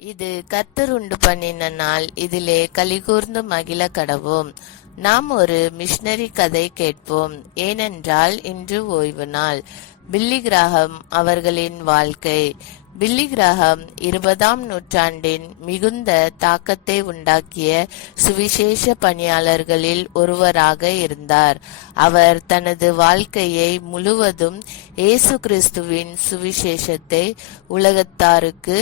இது கர்த்தர் உண்டு பண்ணின நாள், இதிலே கலிகூர்ந்து மகிழ கடவோம். நாம் ஒரு மிஷனரி கதை கேட்போம். ஏனென்றால் இன்று ஓய்வு நாள். பில்லி கிராஹம் அவர்களின் வாழ்க்கை. பில்லி கிராஹம் 20ஆம் நூற்றாண்டின் மிகுந்த தாக்கத்தை உண்டாக்கிய சுவிசேஷ பணியாளர்களில் ஒருவராக இருந்தார். அவர் தனது வாழ்க்கையை முழுவதும் இயேசு கிறிஸ்துவின் சுவிசேஷத்தை உலகத்தாருக்கு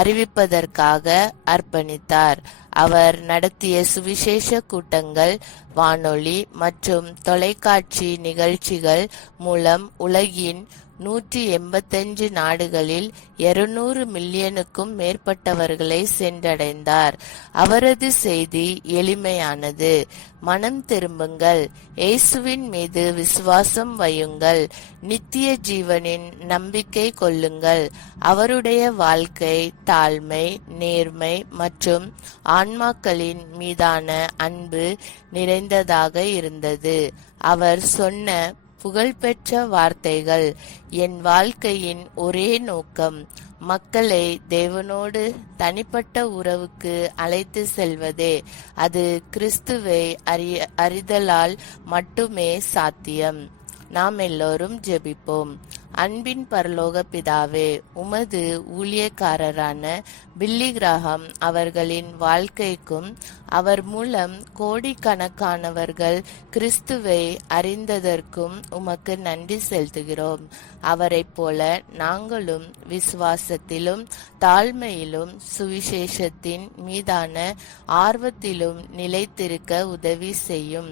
அறிவிப்பதற்காக அர்ப்பணித்தார். அவர் நடத்திய சுவிசேஷ கூட்டங்கள், வானொலி மற்றும் தொலைக்காட்சி நிகழ்ச்சிகள் மூலம் உலகின் 185 நாடுகளில் 200 மில்லியனுக்கும் மேற்பட்டவர்களை சென்றடைந்தார். அவரது செய்தி எளிமையானது. மனம் திரும்புங்கள், இயேசுவின் மீது விசுவாசம் வையுங்கள், நித்திய ஜீவனின் நம்பிக்கை கொள்ளுங்கள். அவருடைய வாழ்க்கை தாழ்மை, நேர்மை மற்றும் ஆன்மாக்களின் மீதான அன்பு நிறைந்ததாக இருந்தது. அவர் சொன்ன புகழ்பெற்ற வார்த்தைகள்: என் வாழ்க்கையின் ஒரே நோக்கம் மக்களை தேவனோடு தனிப்பட்ட உறவுக்கு அழைத்து செல்வதே. அது கிறிஸ்துவை அறிதலால் மட்டுமே சாத்தியம். நாம் எல்லோரும் ஜெபிப்போம். அன்பின் பரலோக பிதாவே, உமது ஊழியக்காரரான பில்லி கிராஹம் அவர்களின் வாழ்க்கைக்கும் அவர் மூலம் கோடிக்கணக்கானவர்கள் கிறிஸ்துவை அறிந்ததற்கும் உமக்கு நன்றி செலுத்துகிறோம். அவரைப் போல நாங்களும் விசுவாசத்திலும் தாழ்மையிலும் சுவிசேஷத்தின் மீதான ஆர்வத்திலும் நிலைத்திருக்க உதவி செய்யும்.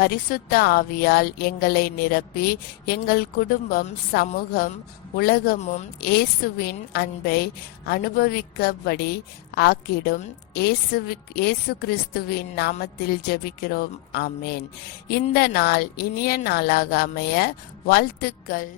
பரிசுத்த ஆவியால் எங்களை நிரப்பி எங்கள் குடும்பம், சமூகம், உலகமும் இயேசுவின் அன்பை அனுபவிக்கபடி ஆக்கிடும். இயேசு கிறிஸ்துவின் நாமத்தில் ஜெபிக்கிறோம். ஆமேன். இந்த நாள் இனிய நாளாக அமைய வாழ்த்துக்கள்.